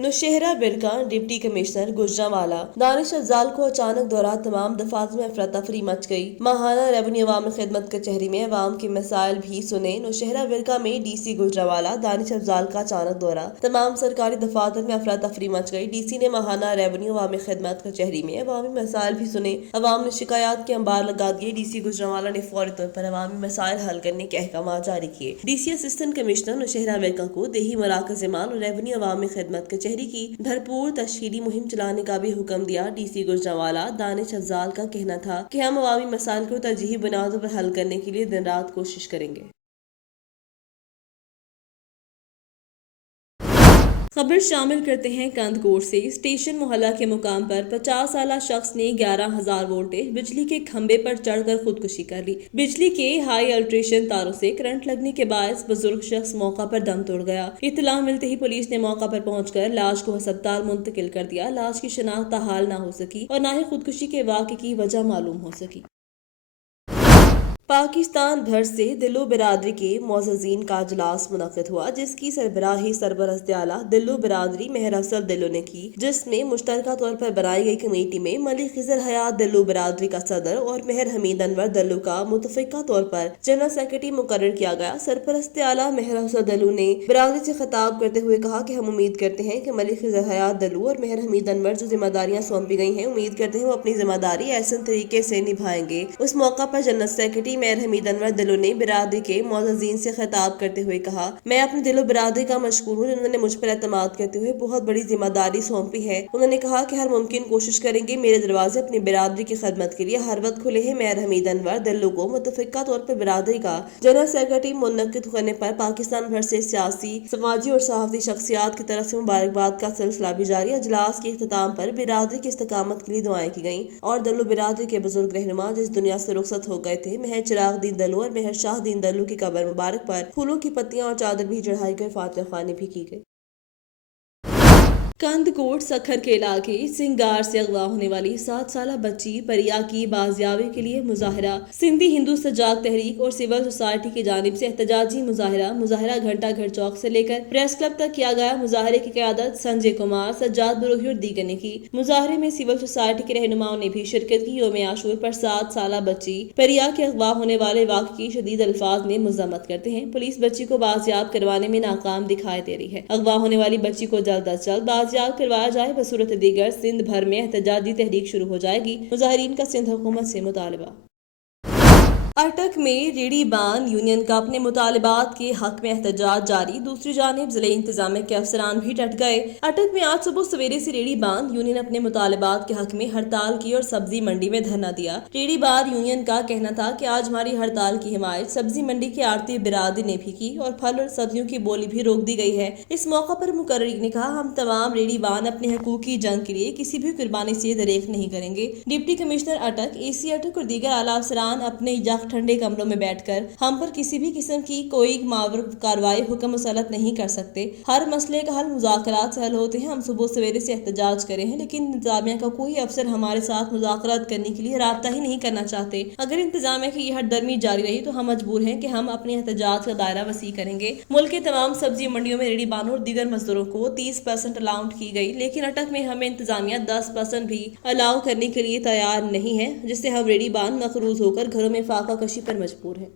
Nowshera बिरका deputy commissioner Gujranwala Danish Afzal को अचानक दौरा तमाम दफातर में अफरा तफरी मच गई। माहाना रेवेन्यू अवामी खिदमत कचहरी में अवाम के मसाइल भी सुने। नौशहरा बिरका में डीसी गुजरांवाला दानिश अफजाल का अचानक दौरा, तमाम सरकारी दफातर में अफरा तफरी मच गई। डीसी ने माहाना रेवेन्यू अवामी खिदमत कचहरी में अवामी मसाइल भी सुने। अवाम ने शिकायत के अंबार लगा दिए। डीसी गुजरांवाला ने फौरी तौर पर अवामी मसाइल हल करने के अहकाम जारी किए। डीसी असिस्टेंट कमिश्नर नौशहरा बिरका को देही मराकज ईमान और रेवेन्यू अवामी खिदमत कचहरी की भरपूर तशहीदी मुहिम चलाने का भी हुक्म दिया। डीसी गुजरांवाला दानिश अफजाल का कहना था कि हम अवामी मसाइल को तरजीही बुनियादों पर हल करने के लिए दिन रात कोशिश करेंगे। खबर शामिल करते हैं कंदकोट से। स्टेशन मोहल्ला के मुकाम पर 50 साल शख्स ने 11,000 वोल्टेज बिजली के खंबे पर चढ़कर खुदकुशी कर ली। बिजली के हाई अल्ट्रेशन तारों से करंट लगने के बायस बुजुर्ग शख्स मौका पर दम तोड़ गया। इत्तला मिलते ही पुलिस ने मौका पर पहुंचकर लाश को अस्पताल मुंतकिल कर दिया। लाश की शिनाख्त हाल न हो सकी और न ही खुदकुशी के वाक़े की वजह मालूम हो सकी। पाकिस्तान भर से दिल्लू बिरादरी के मोअज़्ज़िज़ीन का इजलास मुनक़िद हुआ, जिसकी सरबराही सरबरस्त आला दिल्लू बिरादरी मेहर अफजल दिल्लू ने की, जिसमें मुश्तरका तौर पर बनाई गई कमेटी में मलिक खिज़र हयात दिल्लू बिरादरी का सदर और मेहर हमीद अनवर दिल्लू का मुतफ़िका तौर पर जनरल सेक्रेटरी मुकर्रर किया गया। सरपरस्त आला मेहर अफजल दिल्लू ने बिरादरी से खिताब करते हुए कहा कि हम उम्मीद करते हैं कि मलिक खिज़र हयात दिल्लू और मेहर हमीद अनवर जो जिम्मेदारियां सौंपी गई हैं, उम्मीद करते हैं वो अपनी जिम्मेदारी ऐसे तरीके से निभाएंगे। उस मौका पर जनरल सेक्रेटरी मेहर हमीद अनवर दिल्लू ने बिरादरी के मोअज़्ज़िज़ीन से खिताब करते हुए कहा, मैं अपने दिलो बिरादरी का मशकूर हूँ जिन्होंने मुझ पर एतमाद करते हुए बहुत बड़ी जिम्मेदारी सौंपी है। उन्होंने कहा कि हर मुमकिन कोशिश करेंगे, मेरे दरवाजे अपनी बिरादरी की खदमत के लिए हर वक्त खुले हैं। मेहर हमीद अनवर दिल्लू को मुतफ़िका तौर पर बिरादरी का जनरल सेक्रेटरी मुनक़्क़िद करने पर पाकिस्तान भर से सियासी, समाजी और सहाफ़ती शख्सियात की तरफ से मुबारकबाद का सिलसिला भी जारी। इजलास के इख्तिताम पर बिरादरी की इस्तकामत के लिए दुआएं की गयी और दिल्लू बिरादरी के बुजुर्ग रहनुमा जिस दुनिया से रुखसत हो गए थे, मेहर चिराग दीन दिल्लू और मेहर शाह दीन दिल्लू की कब्र मुबारक पर फूलों की पत्तियां और चादर भी चढ़ाई कर फातिहा ख्वानी भी की गई। कंदकोट सखर के इलाके सिंगार से अगवा होने वाली 7 साल बच्ची परिया की बाजियाबी के लिए मुजाहरा। सिंधी हिंदू सजाग तहरीक और सिविल सोसाइटी की जानिब से एहतजाजी मुजाहरा घंटा घर चौक से लेकर प्रेस क्लब तक किया गया। मुजाहरे की क़यादत संजय कुमार, सज्जाद बरोही और दीगर ने की। मुजाहरे में सिविल सोसाइटी के रहनुमाओं ने भी शिरकत की। यौम आशूर पर 7 साल बच्ची परिया के अगवा होने वाले वाक़े की शदीद अल्फाज में मज़म्मत करते हैं। पुलिस बच्ची को बाजियाब करवाने में नाकाम दिखाई दे रही है। अगवा होने वाली बच्ची को जल्द अज जल्द बाजियाब करवाया जाए, बसूरत दीगर सिंध भर में एहतजाजी तहरीक शुरू हो जाएगी। मुजाहिरीन का सिंध हुकूमत से मुतालबा। अटक में रेडी बान यूनियन का अपने मुतालिबात के हक में एहतजाज जारी। दूसरी जानिब जिले इंतजामिया के अफसरान भी डट गए। अटक में आज सुबह सवेरे से रेडी बान यूनियन अपने मुतालिबात के हक में हड़ताल की और सब्जी मंडी में धरना दिया। रेडी बान यूनियन का कहना था कि आज हमारी हड़ताल की हिमायत सब्जी मंडी के आड़ती बिरादरी ने भी की और फल और सब्जियों की बोली भी रोक दी गई है। इस मौका पर मुकर्रिर ने कहा, हम तमाम रेडी बान अपने हकूक की जंग के लिए किसी भी कुर्बानी से दरेक नहीं करेंगे। डिप्टी कमिश्नर अटक, AC अटक और दीगर आला अफसरान अपने ठंडे कमरों में बैठकर हम पर किसी भी किस्म की कोई मावर कार्रवाई हुक्म मुसलत नहीं कर सकते। हर मसले का हल मुज़ाकरात से हल होते हैं। हम सुबह सवेरे से एहतजाज करे हैं, लेकिन इंतजामिया का कोई अफसर हमारे साथ मुज़ाकरात करने के लिए राब्ता ही नहीं करना चाहते। अगर इंतजामिया की यह हटदर्मी जारी रही तो हम मजबूर हैं कि हम अपने एहतजाज का दायरा वसी करेंगे। मुल्क के तमाम सब्जी मंडियों में रेडी बानों और दीगर मजदूरों को 30% अलाउंट की गई, लेकिन अटक में हमें इंतजामिया 10% भी अलाउ करने के लिए तैयार नहीं है, जिससे हम रेडी बान मकरूज होकर घरों में फाका कशी पर मजबूर है।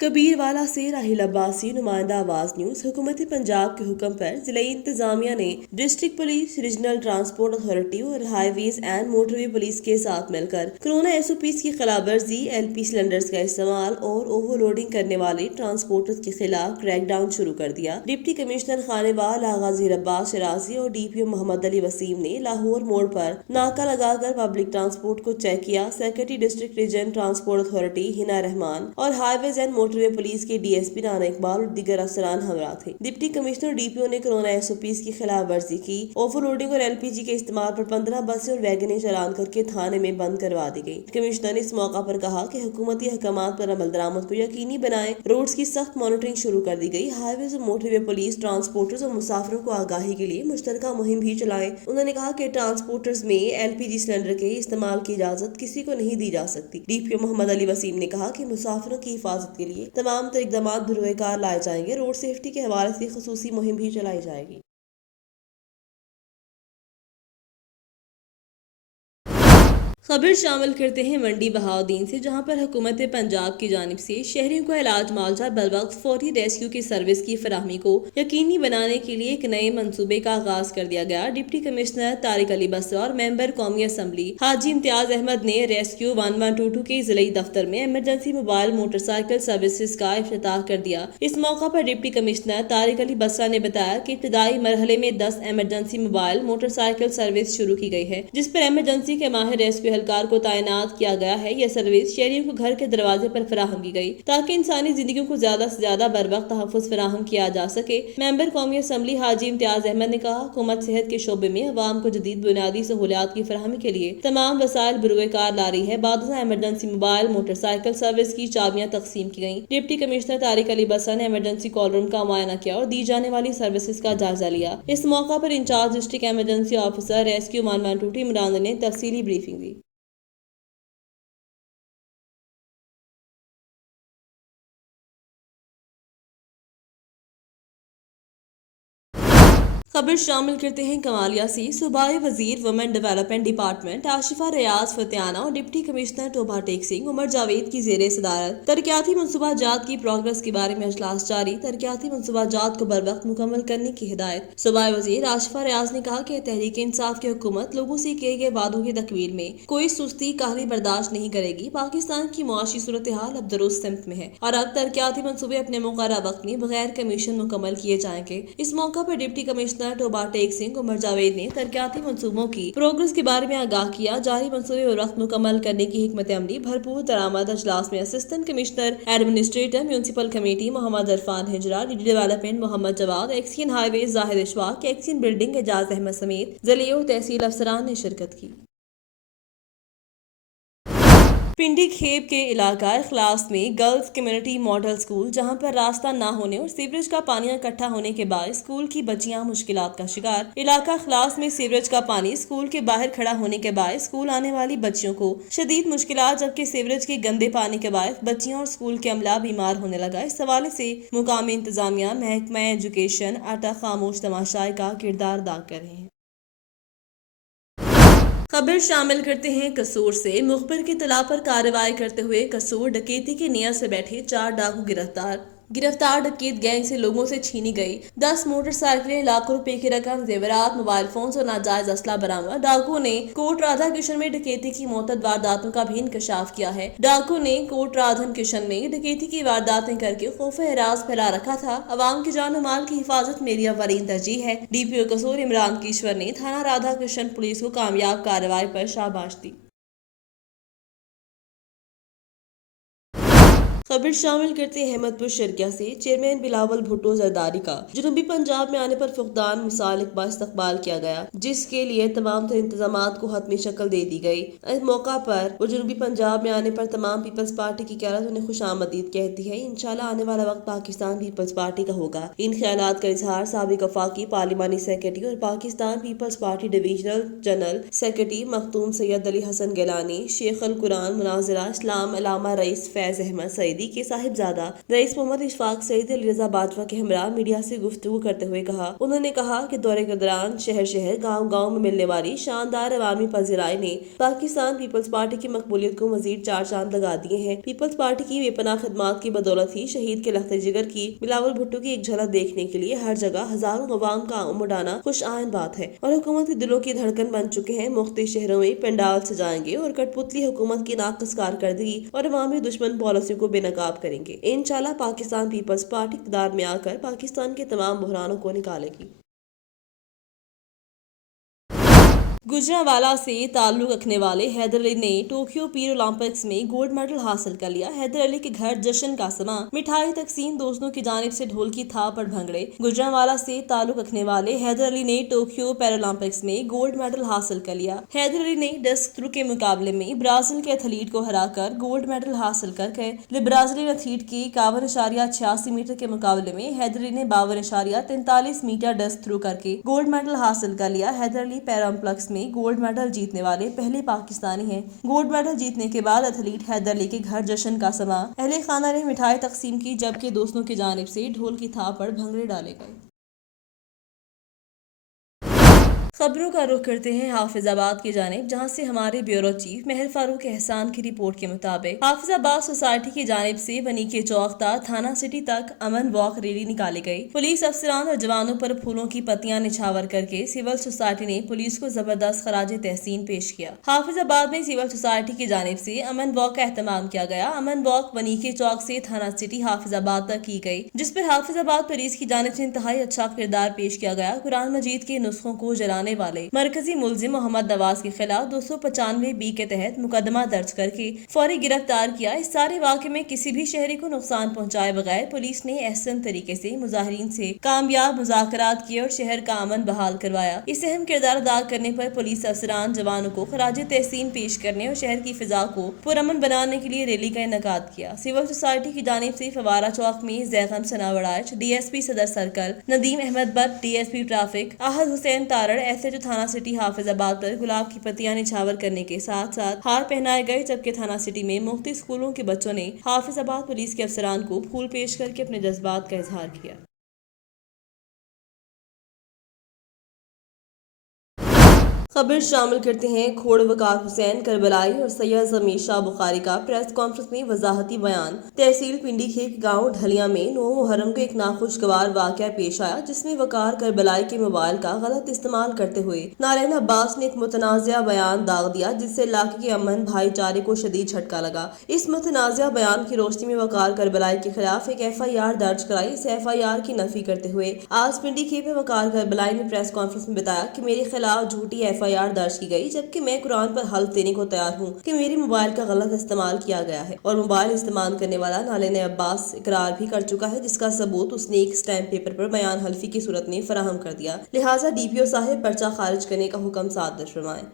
कबीरवाला से राहिल अब्बासी, नुमाइंदा आवाज न्यूज। हुकूमत पंजाब के हुक्म पर जिला इंतजामिया ने district police, regional transport authority और हाईवेज एंड मोटरवे पुलिस के साथ मिलकर कोरोना SOPs की खिलाफवर्जी, LP सिलेंडर्स का इस्तेमाल और ओवरलोडिंग करने वाले ट्रांसपोर्टर्स के खिलाफ क्रैकडाउन शुरू कर दिया। डिप्टी कमिश्नर खानेवाल आगा ज़हीर अब्बास शराजी और DPO मोहम्मद अली वसीम ने लाहौर मोड़ पर नाका लगाकर पब्लिक ट्रांसपोर्ट को चेक किया। Secretary district region transport authority Hina Rahman और highways and motorway police کے D S P Rana Iqbal اور دیگر افسران ہمراہ تھے۔ Deputy commissioner D P O نے کورونا SOPs کی خلاف ورزی کی۔ اوور لوڈنگ اور LPG کے استعمال پر 15 بسیں اور ویگنیں چالان کر کے تھانے میں بند کروا دی گئی۔ کمشنر نے اس موقع پر کہا کہ حکومتی احکامات پر عمل درآمد کو یقینی بنائیں، روڈز کی سخت مانیٹرنگ شروع کر دی گئی، ہائی ویز اور موٹر وے پولیس ٹرانسپورٹرز اور مسافروں کو آگاہی کے لیے مشترکہ مہم بھی چلائیں۔ انہوں نے کہا کہ ٹرانسپورٹرز میں LPG سلنڈر کے استعمال کی اجازت کسی کو نہیں دی جا سکتی۔ ڈی پی او محمد علی وسیم نے کہا کہ مسافروں کی حفاظت کے لیے تمام تر اقدامات بروئے کار لائے جائیں گے۔ روڈ سیفٹی کے حوالے سے خصوصی مہم بھی چلائی جائے گی۔ خبر شامل کرتے ہیں منڈی بہاؤدین سے، جہاں پر حکومت پنجاب کی جانب سے شہریوں کو علاج معالجہ بروقت فوری ریسکیو کی سروس کی فراہمی کو یقینی بنانے کے لیے ایک نئے منصوبے کا آغاز کر دیا گیا۔ ڈپٹی کمشنر طارق علی بسرا اور ممبر قومی اسمبلی حاجی امتیاز احمد نے ریسکیو 1122 کے ضلعی دفتر میں emergency mobile motor cycle services کا افتتاح کر دیا۔ اس موقع پر ڈپٹی کمشنر طارق علی بسرا نے بتایا کہ ابتدائی مرحلے میں 10 emergency mobile motor cycle service شروع کی گئی ہے، جس پر ایمرجنسی کے ماہر ریسکیو اہلکار کو تعینات کیا گیا ہے۔ یہ سروس شہریوں کو گھر کے دروازے پر فراہم کی گئی تاکہ انسانی زندگیوں کو زیادہ سے زیادہ بروقت تحفظ فراہم کیا جا سکے۔ ممبر قومی اسمبلی حاجی امتیاز احمد نے کہا، حکومت صحت کے شعبے میں عوام کو جدید بنیادی سہولیات کی فراہمی کے لیے تمام وسائل بروئے کار لا رہی ہے۔ بعد ازاں emergency mobile motor cycle service کی چابیاں تقسیم کی گئیں۔ ڈپٹی کمشنر طارق علی بسرا نے ایمرجنسی کال روم کا معائنہ کیا اور دی جانے والی سروسز کا جائزہ لیا۔ اس موقع پر in charge district emergency officer rescue 1122 Imran نے تفصیلی بریفنگ دی۔ خبر شامل کرتے ہیں کمالیہ سے۔ صوبائی وزیر وومن ڈیولپمنٹ ڈپارٹمنٹ آشفہ ریاض فتیانہ اور ڈپٹی کمشنر ٹوبہ ٹیک سنگھ عمر جاوید کی زیر صدارت ترقیاتی منصوبہ جات کی پروگرس کے بارے میں اجلاس جاری۔ ترقیاتی منصوبہ جات کو بروقت مکمل کرنے کی ہدایت۔ صوبائی وزیر آشفہ ریاض نے کہا کہ تحریک انصاف کی حکومت لوگوں سے کیے گئے وعدوں کی تکمیل میں کوئی سستی کاہلی برداشت نہیں کرے گی۔ پاکستان کی معاشی صورتحال اب درست سمت میں ہے اور اب ترقیاتی منصوبے اپنے مقررہ وقت میں بغیر کمیشن مکمل کیے جائیں گے۔ اس موقع پر ڈپٹی کمشنر ٹوبہ ٹیک سنگھ عمر جاوید نے ترقیاتی منصوبوں کی پروگرس کے بارے میں آگاہ کیا۔ جاری منصوبے بروقت مکمل کرنے کی حکمت عملی بھرپور درآمد۔ اجلاس میں assistant commissioner administrator municipal committee Muhammad Irfan ہجرا، D development Muhammad Jawad, XEN highways Zahid Ishfaq, XEN building Ijaz Ahmad سمیت ضلعی اور تحصیل افسران نے شرکت کی۔ پنڈی کھیب کے علاقہ اخلاص میں گرلز کمیونٹی ماڈل سکول، جہاں پر راستہ نہ ہونے اور سیوریج کا پانی اکٹھا ہونے کے باعث سکول کی بچیاں مشکلات کا شکار۔ علاقہ اخلاص میں سیوریج کا پانی سکول کے باہر کھڑا ہونے کے باعث سکول آنے والی بچیوں کو شدید مشکلات، جبکہ سیوریج کے گندے پانی کے باعث بچیاں اور سکول کے عملہ بیمار ہونے لگا۔ اس حوالے سے مقامی انتظامیہ، محکمہ ایجوکیشن اٹا خاموش تماشائی کا کردار ادا کر رہے ہیں۔ خبر شامل کرتے ہیں قصور سے۔ مخبر کی اطلاع پر کارروائی کرتے ہوئے قصور ڈکیتی کی نیت سے بیٹھے 4 ڈاکو گرفتار۔ گرفتار ڈکیت گینگ سے لوگوں سے چھینی گئی 10 موٹر سائیکلیں، لاکھوں روپے کی رقم، زیورات، موبائل فونز اور ناجائز اسلحہ برآمد۔ ڈاکو نے کوٹ رادھا کرشن میں ڈکیتی کی متعدد وارداتوں کا بھی انکشاف کیا ہے۔ ڈاکو نے کوٹ رادھا کرشن میں ڈکیتی کی وارداتیں کر کے خوف ہراس پھیلا رکھا تھا۔ عوام کی جان و مال کی حفاظت میری اولین ترجیح ہے۔ ڈی پی او قصور عمران کیشور نے تھانہ رادھا کرشن پولیس کو کامیاب کارروائی پر شاباش دی۔ خبر شامل کرتے ہیں احمد پور شرکیہ سے۔ چیئرمین بلاول بھٹو زرداری کا جنوبی پنجاب میں آنے پر فقدان مسالک کا استقبال کیا گیا، جس کے لیے تمام تر انتظامات کو حتمی شکل دے دی گئی۔ اس موقع پر وہ جنوبی پنجاب میں آنے پر تمام پیپلز پارٹی کی قیادت انہیں خوش آمدید کہتی ہے۔ انشاءاللہ آنے والا وقت پاکستان پیپلز پارٹی کا ہوگا۔ ان خیالات کا اظہار سابق وفاقی پارلیمانی سیکرٹری اور Pakistan Peoples Party divisional general secretary Makhdoom Syed Ali Hassan Gilani, شیخ القرآن مناظرہ اسلام علامہ رئیس فیض احمد سعیدی کے صاحبزادہ رئیس محمد اشفاق سعید علی رضا باجوہ کے ہمراہ میڈیا سے گفتگو کرتے ہوئے کہا۔ انہوں نے کہا کہ دورے کے دوران شہر شہر، گاؤں گاؤں میں ملنے والی شاندار عوامی پذیرائی نے پاکستان پیپلز پارٹی کی مقبولیت کو مزید 4 چاند لگا دیے ہیں۔ پیپلز پارٹی کی بے پناہ خدمات کی بدولت ہی شہید کے لخت جگر کی بلاول بھٹو کی ایک جھلک دیکھنے کے لیے ہر جگہ ہزاروں عوام کا امڈ آنا خوش آئند بات ہے اور حکومت کے دلوں کی دھڑکن بن چکے ہیں۔ مختلف شہروں میں پنڈال سجائیں گے اور کٹ پتلی حکومت کی ناقص کارکردگی اور عوامی دشمن پالیسیوں کو بے نقاب کریں گے۔ انشاءاللہ پاکستان پیپلز پارٹی اقتدار میں آ کر پاکستان کے تمام بحرانوں کو نکالے گی۔ गुजरांवाला से ताल्लुक रखने वाले हैदर अली ने टोक्यो पैरालंपिक्स में गोल्ड मेडल हासिल कर लिया। हैदर अली के घर जश्न का समा, मिठाई तकसीम, दोस्तों की जानिब से ढोल की थाप और भंगड़े। गुजरांवाला से ताल्लुक रखने वाले हैदर अली ने टोक्यो पैरालंपिक्स में गोल्ड मेडल हासिल कर लिया। हैदर अली ने डिस्क थ्रो के मुकाबले में ब्राजील के एथलीट को हराकर गोल्ड मेडल हासिल कर गए। ब्राजीलियन एथलीट के 51.86 मीटर के मुकाबले में हैदर अली ने 52.43 मीटर डिस्क थ्रो करके गोल्ड मेडल हासिल कर लिया। हैदर अली पैरालंपिक्स में गोल्ड मेडल जीतने वाले पहले पाकिस्तानी हैं। गोल्ड मेडल जीतने के बाद एथलीट हैदर अली के घर जश्न का समा, अहले खाना ने मिठाई तकसीम की, जबकि दोस्तों की जानिब से ढोल की थाप पर भंगड़े डाले गए। खबरों का रुख करते हैं हाफिजाबाद की जानिब, जहां से हमारे ब्यूरो चीफ मेहर फारूक एहसान की रिपोर्ट के मुताबिक हाफिजाबाद सोसाइटी की जानिब से बनी के चौक थाना सिटी तक अमन वॉक रैली निकाली गई। पुलिस अफसरान और जवानों पर फूलों की पत्तियां निछावर करके सिविल सोसाइटी ने पुलिस को जबरदस्त खराज तहसीन पेश किया। हाफिजाबाद में सिविल सोसाइटी की जानिब से अमन वॉक का एहतमाम किया गया। अमन वॉक बनी के चौक से थाना सिटी हाफिजाबाद तक की गई, जिस पर हाफिजाबाद पुलिस की जानिब से इंतहाई अच्छा किरदार पेश किया गया। कुरान मजीद के नुस्खों को जलाने वाले मरकजी मुलजिम मोहम्मद नवाज के खिलाफ 295 बी के तहत मुकदमा दर्ज करके फौरी गिरफ्तार किया। इस सारे वाक़े में किसी भी शहरी को नुकसान पहुंचाए बगैर पुलिस ने एहसन तरीके से मुजाहिरीन से कामयाब मुज़ाकरात किए और शहर का अमन बहाल करवाया। इस अहम किरदार अदा करने पर पुलिस अफसरान जवानों को खराज तहसीन पेश करने और शहर की फिजा को पुरअमन बनाने के लिए रैली का इनेकाद किया। सिविल सोसाइटी की जानिब से फवारा चौक में जैगम सनावड़ाज, DSP Sadar circle Nadeem Ahmed Butt, DSP traffic Ahad Hussain Tarar, SHO थाना सिटी हाफिजाबाद पर गुलाब की पत्तियां निछावर करने के साथ साथ हार पहनाए गए, जबकि थाना सिटी में मुख्तलिफ स्कूलों के बच्चों ने हाफिजाबाद पुलिस के अफसरान को फूल पेश करके अपने जज्बात का इजहार किया। खबर शामिल करते हैं खोड़ वकार हुसैन करबलाई और सैयद जमीर शाह बुखारी का प्रेस कॉन्फ्रेंस में वजाहती बयान। तहसील पिंडी के गांव ढलिया में 9 मुहर्रम को एक नाखुशगवार वाकया पेश आया, जिसमें वकार करबलाई के मोबाइल का गलत इस्तेमाल करते हुए नारायण अब्बास ने एक मुतनाज़ा बयान दाग दिया, जिससे इलाके के अमन भाईचारे को शदीद झटका लगा। इस मुतनाज़ा बयान की रोशनी में वकार करबलाई के खिलाफ एक FIR दर्ज कराई। इस FIR की नफी करते हुए आज पिंडी के में वकार करबलाई ने प्रेस कॉन्फ्रेंस में बताया कि मेरे खिलाफ झूठी FIR दर्ज की गई, जबकि मैं कुरान पर हल्फ देने को तैयार हूँ कि मेरे मोबाइल का गलत इस्तेमाल किया गया है और मोबाइल इस्तेमाल करने वाला नारायण अब्बास इकरार भी कर चुका है, जिसका सबूत उसने एक स्टैम्प पेपर पर बयान हल्फी की सूरत में फराहम कर दिया। लिहाजा DPO साहिब पर्चा खारिज करने का हुक्म सादर फरमाएं।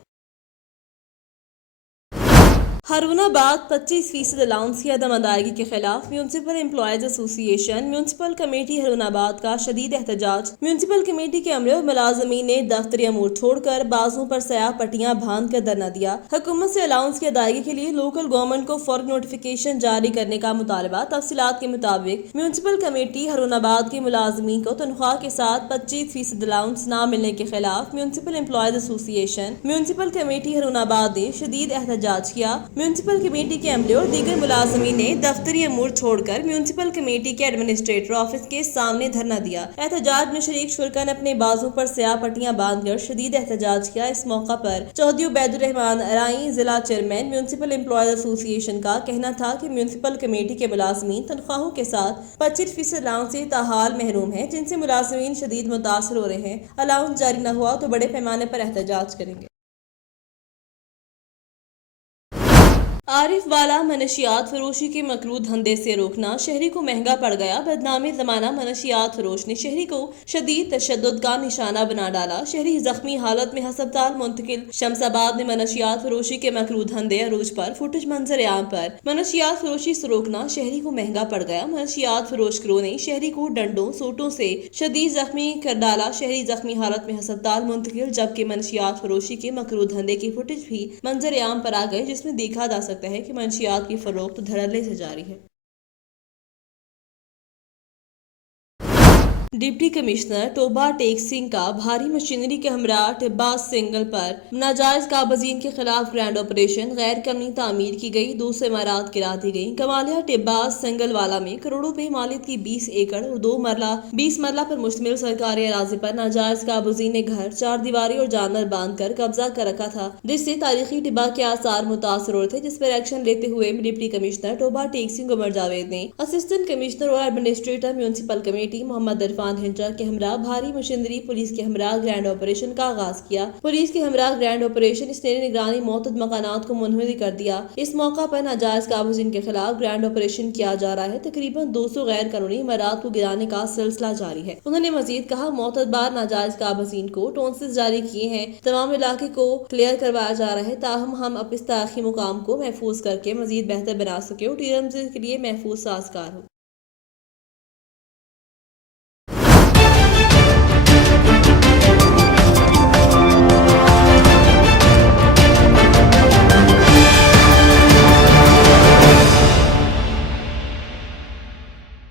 हारूनाबाद 25% अलाउंस की अदम अदायगी के खिलाफ municipal employees association municipal committee Harunabad का शदीद एहतजाज। म्यूनसिपल कमेटी के अमले और मुलाजमीन ने दफ्तरी अमूर छोड़कर बाजों पर सयाह पट्टियां बांध कर धरना दिया। हुकूमत से अलाउंस की अदायगी के लिए लोकल गवर्नमेंट को फौरी नोटिफिकेशन जारी करने का मुतालबा। तफसीलात के मुताबिक म्यूनसिपल कमेटी हारूनाबाद के मुलाजमीन को तनख्वाह के साथ 25% अलाउंस न मिलने के खिलाफ municipal employees association municipal committee Harunabad ने शदीद एहतजाज किया। म्यूनसिपल कमेटी के अमले और दीगर मुलाजमीन ने दफ्तरी अमूर छोड़कर म्यूनसिपल कमेटी के एडमिनिस्ट्रेटर ऑफिस के सामने धरना दिया। एहतजाज में शरीक शुरका ने अपने बाजू पर स्याह पट्टियां बांधकर शदीद एहतजाज किया। इस मौका पर चौधरी उबैदुर्रहमान अराई, जिला चेयरमैन म्यूनसिपल एम्प्लॉयज एसोसिएशन का कहना था कि म्यूनसिपल कमेटी के मुलाजमीन तनख्वाहों के साथ 25% अलाउंस से ताहाल महरूम है, जिनसे मुलाजमीन शदीद मुतासर हो रहे हैं। अलाउंस जारी न हुआ तो बड़े पैमाने पर एहतजाज करेंगे। आरिफ वाला मनशियात फरोशी के मकरू धंधे से रोकना, शहरी को महंगा पड़ गया। बदनामी जमाना मनशियात फरोश ने शहरी को शदीद तशद्दुद का निशाना बना डाला। शहरी जख्मी हालत में हस्पताल मुंतकिल। शमसाबाद में मनशियात फरोशी के मकरू धंधे अरूज पर, फुटेज मंजर आम पर। मनशियात फरोशी से रोकना, शहरी को महंगा पड़ गया। मनशियात फरोशकरों ने शहरी को डंडों सोटों से शदीद जख्मी कर डाला। शहरी जख्मी हालत में हस्पताल मुंतकिल, जबकि मनशियात फरोशी के मकरू धंधे की फुटेज भी मंजर आम पर आ गई, जिसमें देखा जा सकता है कि मंशियात की फरोख्त धड़ल्ले से जारी है। डिप्टी कमिश्नर टोबा टेक सिंह का भारी मशीनरी के हमरा टिब्बा सिंगल पर नाजायज काबजीन के खिलाफ ग्रैंड ऑपरेशन। गैर कानूनी तामीर की गई 200 इमारत गिरा दी गई। कमालिया टिब्बा सिंगल वाला में करोड़ों रुपए मालियत की 20 एकड़ और 20 मरला पर मुश्तमिल सरकारी अराजी पर नाजायज काबजीन ने घर, 4 दीवारी और जानवर बांध कर कब्जा कर रखा था, जिससे तारीखी टिब्बा के आसार मुतासर हो रहे थे, जिस पर एक्शन लेते हुए डिप्टी कमिश्नर टोबा टेक सिंह उमर जावेद ने असिस्टेंट कमिश्नर और administrator municipal committee Mohammad Irfan کمانڈ ہنچر کے ہمراہ بھاری مشینری پولیس کے ہمراہ گرینڈ آپریشن کا آغاز کیا۔ پولیس کے ہمراہ گرینڈ آپریشن اس نے نگرانی معتد مکانات کو منہدم کر دیا۔ اس موقع پر ناجائز قابضین کے خلاف گرینڈ آپریشن کیا جا رہا ہے۔ تقریباً 200 غیر قانونی عمارات کو گرانے کا سلسلہ جاری ہے۔ انہوں نے مزید کہا، معتبر ناجائز قابضین کو نوٹسز جاری کیے ہیں، تمام علاقے کو کلیئر کروایا جا رہا ہے تاہم ہم اپنے تاریخی مقام کو محفوظ کر کے مزید بہتر بنا سکیں اور ٹورزم کے لیے محفوظ سازگار ہو۔